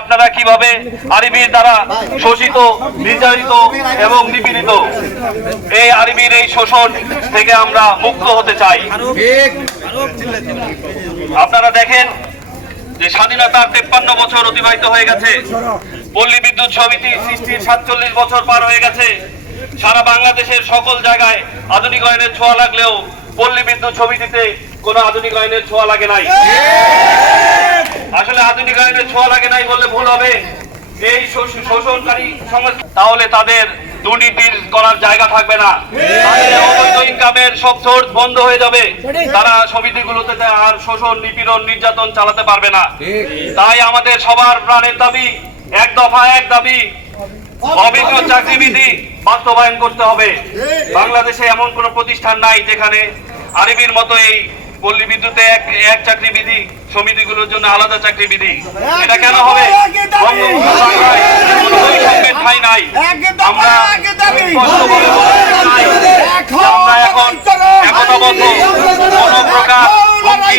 আপনারা কিভাবে আরবির দ্বারা শোষিত, নির্যাতিত এবং নিপীড়িত, এই আরবির এই শোষণ থেকে আমরা মুক্ত হতে চাই। আপনারা দেখেন যে স্বাধীনতার 53 বছর অতিবাহিত হয়ে গেছে, পল্লী বিদ্যুৎ সমিতি সৃষ্টির 47 বছর পার হয়ে গেছে। সারা বাংলাদেশের সকল জায়গায় আধুনিকায়নের ছোঁয়া লাগলেও পল্লী বিদ্যুৎ সমিতিতে কোনো আধুনিকায়নের ছোঁয়া লাগে নাই। আসলে আধুনিকায়নের ছোঁয়া লাগে নাই বললে ভুল হবে। এই শোষণকারী সমাজ, তাহলে তাদের দুর্নীতির করার জায়গা থাকবে না, তাদের অবৈধ ইনকামের সব সোর্স বন্ধ হয়ে যাবে, তারা সমিতিগুলোতে আর শোষণ, নিপীড়ন, নির্যাতন চালাতে পারবে না। তাই আমাদের সবার প্রাণের দাবি, এক দফা এক দাবি, অবৈধ চাকরিবিধি বাস্তবায়ন করতে হবে। বাংলাদেশে এমন কোন প্রতিষ্ঠান নাই যেখানে আরবির মতো এই পল্লী বিদ্যুতে এক চাকরিবিধি, সমিতিগুলোর জন্য আলাদা চাকরিবিধি। এটা কেন হবে? বঙ্গবন্ধু বাংলায় কোনো বৈষম্যের ঠাঁই নাই। আমরা স্পষ্টভাবে বলতে চাই যে আমরা এখন একতাবদ্ধ, কোনো প্রকার হুমকি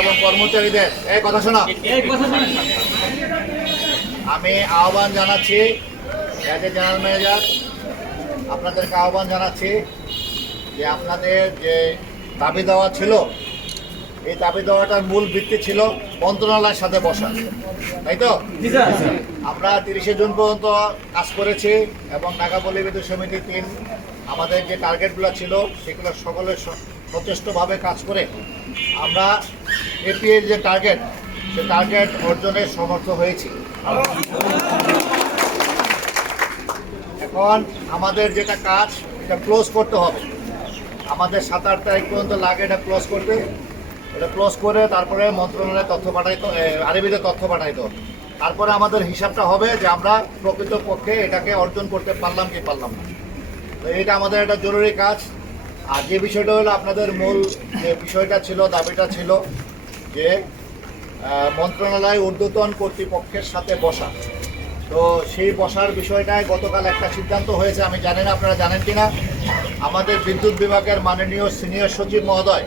এবং কর্মচারীদের এই কথা শোনা, আমি আহ্বান জানাচ্ছি এজ এ জেনারেল ম্যানেজার, আপনাদেরকে আহ্বান জানাচ্ছি যে আপনাদের যে দাবি দেওয়া ছিল, এই দাবি দেওয়াটার মূল ভিত্তি ছিল মন্ত্রণালয়ের সাথে বসা, তাই তো? আমরা 30শে জুন পর্যন্ত কাজ করেছি এবং ঢাকা পল্লী বিদ্যুৎ সমিতি 3 আমাদের যে টার্গেটগুলো ছিল সেগুলো সকলের সচেষ্টভাবে কাজ করে আমরা এপিএর যে টার্গেট, সে টার্গেট অর্জনের সমর্থ হয়েছি। এখন আমাদের যেটা কাজ, এটা ক্লোজ করতে হবে। আমাদের 7-8 তারিখ পর্যন্ত লাগে এটা ক্লোজ করতে। এটা ক্লোজ করে তারপরে মন্ত্রণালয়ে তথ্য পাঠাইতে, আরবিতে তথ্য পাঠাইতে, তারপরে আমাদের হিসাবটা হবে যে আমরা প্রকৃত পক্ষে এটাকে অর্জন করতে পারলাম কি পারলাম না। তো এটা আমাদের একটা জরুরি কাজ। আর যে বিষয়টা হলো, আপনাদের মূল যে বিষয়টা ছিল, দাবিটা ছিল যে মন্ত্রণালয় ঊর্ধ্বতন কর্তৃপক্ষের সাথে বসা। তো সেই বসার বিষয়টায় গতকাল একটা সিদ্ধান্ত হয়েছে, আমি জানি না আপনারা জানেন কিনা। আমাদের বিদ্যুৎ বিভাগের মাননীয় সিনিয়র সচিব মহোদয়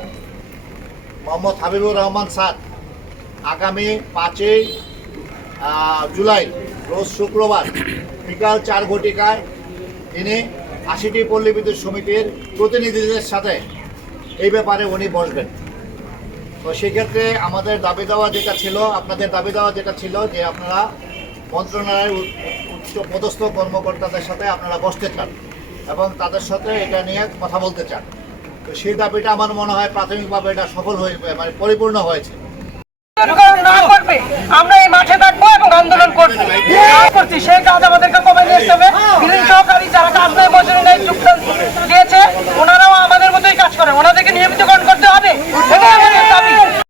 মোহাম্মদ হাবিবুর রহমান স্যার আগামী 5 জুলাই রোজ শুক্রবার বিকাল 4 ঘটিকায় তিনি 80টি পল্লী বিদ্যুৎ সমিতির প্রতিনিধিদের সাথে এই ব্যাপারে উনি বসবেন। তো সেক্ষেত্রে আমাদের দাবি দেওয়া যেটা ছিল, আপনাদের দাবি দেওয়া যেটা ছিল যে আপনারা মন্ত্রণালয়ের উচ্চ পদস্থ কর্মকর্তাদের সাথে আপনারা বসতে চান এবং তাদের সাথে এটা নিয়ে কথা বলতে চান। তো সেই দাবিটা আমার মনে হয় প্রাথমিকভাবে এটা সফল হয়ে, মানে পরিপূর্ণ হয়েছে। আমরা এই মাঠে থাকবো এবং আন্দোলন করছি, সেই কাজ আমাদেরকে কমে নিয়ে আসতে হবে। সহকারী যারা কাজ নেই, মজুরি নেই,